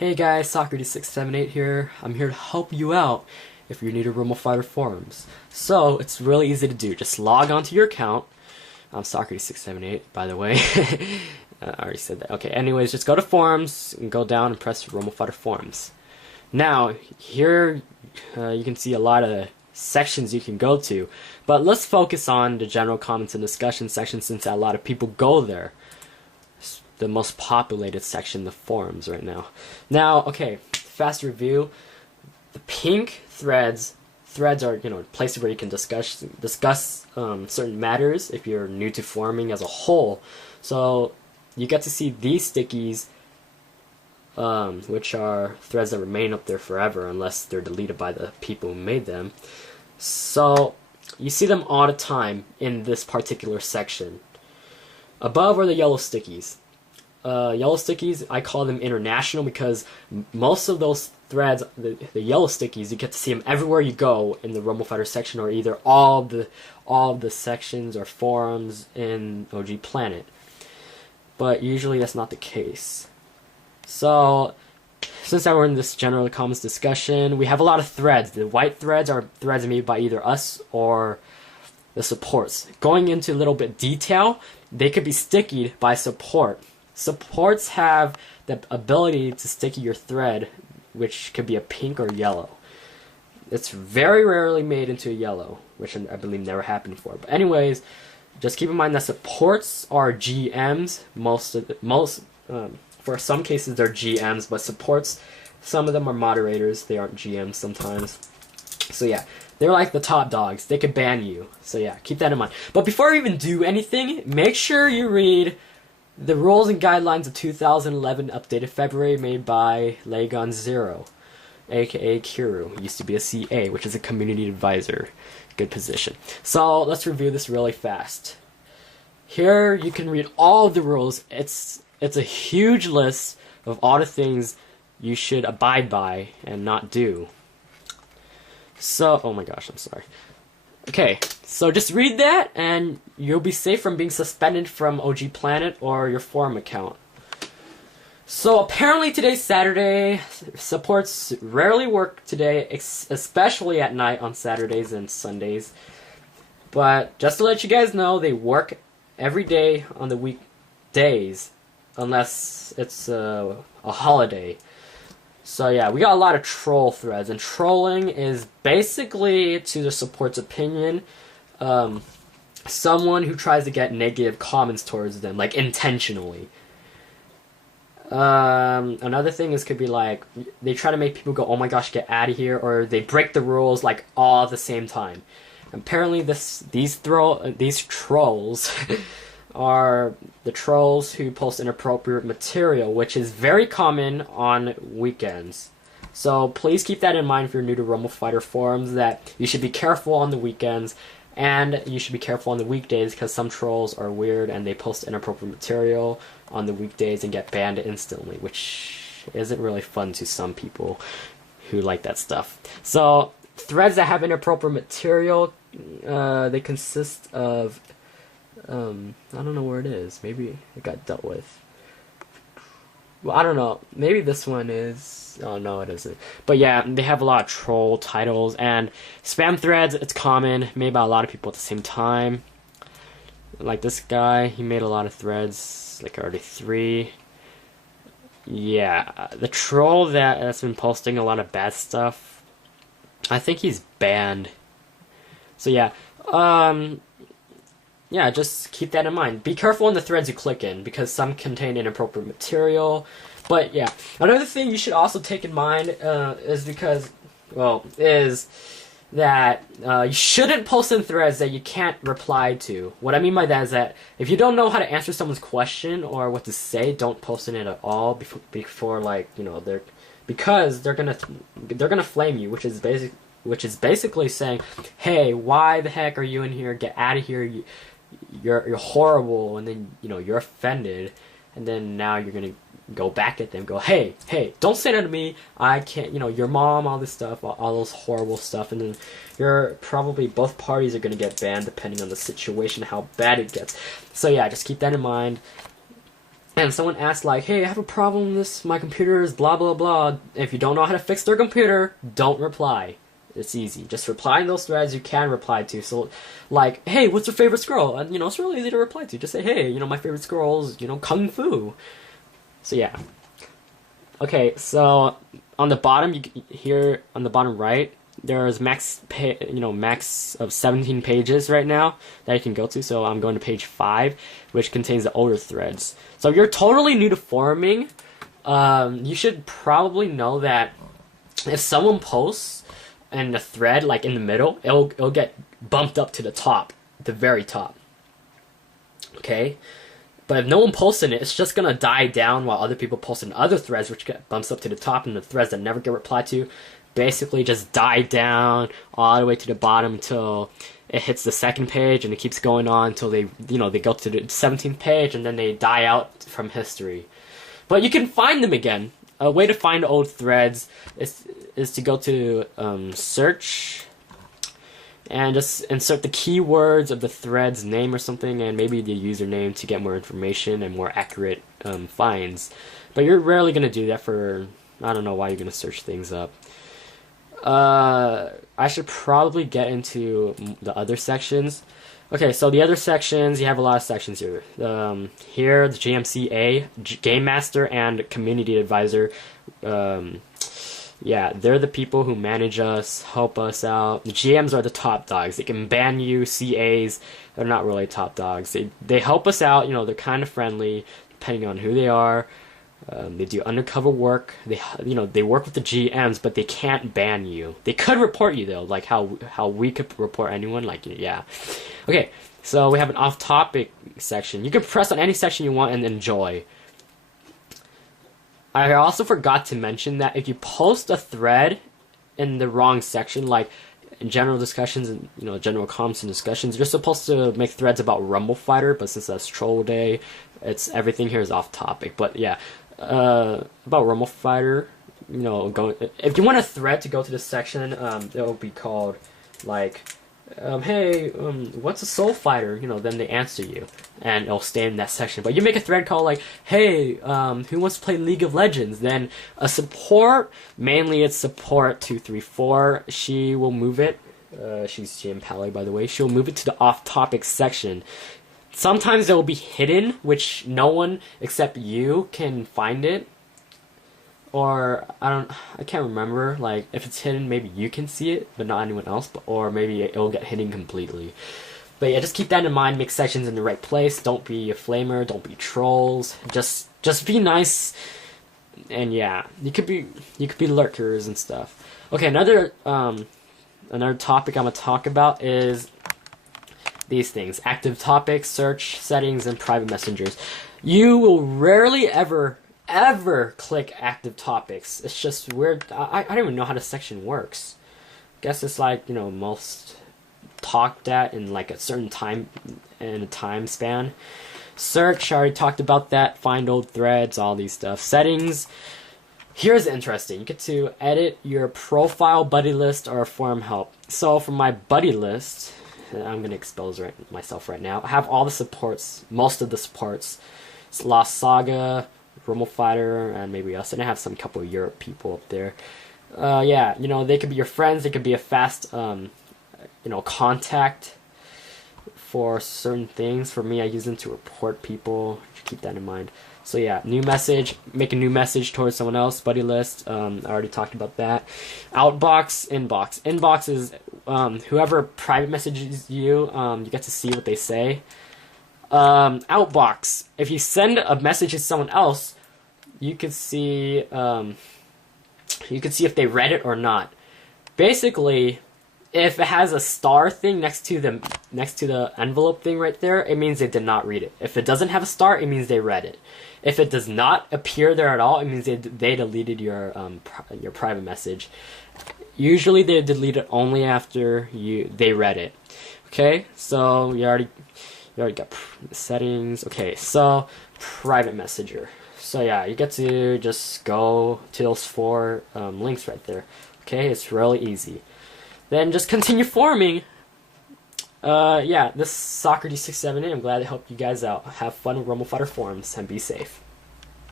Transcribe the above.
Hey guys, Socrates678 here. I'm here to help you out if you're new to Rumble Fighter forums. So, it's really easy to do. Just log onto your account. I'm Socrates678, by the way. I already said that. Okay, anyways, just go to forums and go down and press Rumble Fighter forums. Now, here you can see a lot of sections you can go to, but let's focus on the general comments and discussion section since a lot of people go there. The most populated section, the forums right now. Now, okay, fast review. The pink threads are, places where you can discuss certain matters if you're new to forming as a whole. So you get to see these stickies, which are threads that remain up there forever unless they're deleted by the people who made them. So you see them all the time in this particular section. Above are the yellow stickies. Yellow stickies, I call them international because most of those threads, the yellow stickies, you get to see them everywhere you go in the Rumble Fighter section, or either all the sections or forums in OG Planet. But usually that's not the case. So, since we're in this general comments discussion, we have a lot of threads. The white threads are threads made by either us or the supports. Going into a little bit detail, they could be stickied by support. Supports have the ability to sticky your thread, which could be a pink or yellow. It's very rarely made into a yellow, which I believe never happened before. But anyways, just keep in mind that supports are GMs. For some cases they're GMs, but supports, some of them are moderators. They aren't GMs sometimes. So yeah, they're like the top dogs. They could ban you. So yeah, keep that in mind. But before you even do anything, make sure you read the rules and guidelines of 2011 updated February, made by Lagon Zero, aka Kiru. He used to be a CA, which is a community advisor. Good position. So let's review this really fast. Here you can read all of the rules. It's a huge list of all the things you should abide by and not do. So, oh my gosh, I'm sorry. Okay, so just read that and you'll be safe from being suspended from OG Planet or your forum account. So apparently today's Saturday. Supports rarely work today, especially at night on Saturdays and Sundays. But just to let you guys know, they work every day on the weekdays, unless it's a holiday. So yeah, we got a lot of troll threads, and trolling is basically, to the support's opinion, someone who tries to get negative comments towards them, like intentionally. Another thing is could be like, they try to make people go, oh my gosh, get out of here, or they break the rules like all at the same time. Apparently these trolls are the trolls who post inappropriate material, which is very common on weekends. So please keep that in mind if you're new to Rumble Fighter forums, that you should be careful on the weekends, and you should be careful on the weekdays because some trolls are weird and they post inappropriate material on the weekdays and get banned instantly, which isn't really fun to some people who like that stuff. So threads that have inappropriate material, they consist of I don't know where it is. Maybe it got dealt with. Well, I don't know. Maybe this one is... Oh, no, it isn't. But yeah, they have a lot of troll titles. And spam threads, it's common. Made by a lot of people at the same time. Like this guy, he made a lot of threads. Like already 3. Yeah, the troll that's been posting a lot of bad stuff, I think he's banned. So yeah, yeah, just keep that in mind. Be careful in the threads you click in, because some contain inappropriate material. But yeah, another thing you should also take in mind is that you shouldn't post in threads that you can't reply to. What I mean by that is that if you don't know how to answer someone's question or what to say, don't post in it at all before because they're gonna flame you, which is basically saying, hey, why the heck are you in here? Get out of here. You're horrible, and then you're offended, and then now you're gonna go back at them, go, hey, don't say that to me, I can't, your mom, all this stuff, all those horrible stuff, and then both parties are gonna get banned depending on the situation, how bad it gets. So yeah, just keep that in mind. and someone asks like, hey, I have a problem with this, my computer is blah blah blah, if you don't know how to fix their computer, don't reply. It's easy. Just reply in those threads you can reply to. So, like, hey, what's your favorite scroll? And, it's really easy to reply to. Just say, hey, my favorite scroll is, Kung Fu. So, yeah. Okay, so on the bottom, here on the bottom right, there's max of 17 pages right now that you can go to. So I'm going to page 5, which contains the older threads. So if you're totally new to foruming, you should probably know that if someone posts and the thread, like in the middle, it'll get bumped up to the top, the very top. Okay? But if no one posts in it, it's just gonna die down while other people post in other threads, which get bumps up to the top, and the threads that never get replied to basically just die down all the way to the bottom until it hits the second page, and it keeps going on until they go to the 17th page, and then they die out from history. But you can find them again. A way to find old threads is to go to search and just insert the keywords of the thread's name or something, and maybe the username to get more information and more accurate finds. But you're rarely going to do that for, I don't know why you're going to search things up. I should probably get into the other sections. Okay, so the other sections, you have a lot of sections here. Here, the GMCA, Game Master and Community Advisor. Yeah, they're the people who manage us, help us out. The GMs are the top dogs. They can ban you. CAs, they're not really top dogs. They help us out. They're kind of friendly, depending on who they are. They do undercover work. They work with the GMs, but they can't ban you. They could report you though, like how we could report anyone. Like, yeah. Okay, so we have an off-topic section. You can press on any section you want and enjoy. I also forgot to mention that if you post a thread in the wrong section, like in general discussions and general comments and discussions, you're supposed to make threads about Rumble Fighter, but since that's Troll Day, everything here is off topic. But yeah, about Rumble Fighter, if you want a thread to go to this section, it will be called like, hey, what's a Soul Fighter? Then they answer you, and it'll stay in that section. But you make a thread called like, hey, who wants to play League of Legends? Then a support, mainly it's support 234. She will move it. She's GM Pally, by the way. She'll move it to the off-topic section. Sometimes it will be hidden, which no one except you can find it. Or I can't remember. Like if it's hidden, maybe you can see it, but not anyone else. Or maybe it'll get hidden completely. But yeah, just keep that in mind. Make sections in the right place. Don't be a flamer. Don't be trolls. Just be nice. And yeah, you could be lurkers and stuff. Okay, another topic I'm gonna talk about is these things: active topics, search, settings, and private messengers. You will rarely ever click active topics. It's just weird. I don't even know how the section works. Guess it's like, most talked at in like a certain time, in a time span. Search, I already talked about that. Find old threads, all these stuff. Settings, here's interesting. You get to edit your profile, buddy list, or forum help. So for my buddy list, I'm gonna expose myself right now. I have all the supports, most of the supports. It's Lost Saga, Rumble Fighter, and maybe us. And I have some couple of Europe people up there. Yeah, they could be your friends. They could be a fast, contact for certain things. For me, I use them to report people. Keep that in mind. So yeah, new message. Make a new message towards someone else. Buddy list. I already talked about that. Outbox, inbox. Inbox is whoever private messages you. You get to see what they say. Outbox. If you send a message to someone else, you could see if they read it or not. Basically, if it has a star thing next to the envelope thing right there, it means they did not read it. If it doesn't have a star, it means they read it. If it does not appear there at all, it means they deleted your private message. Usually they delete it only after they read it. Okay, so you already got settings. Okay, so private messenger. So yeah, you get to just go to those 4 links right there. Okay, it's really easy. Then just continue forming. Yeah, this is Socrates678. I'm glad to help you guys out. Have fun with Rumble Fighter forums and be safe.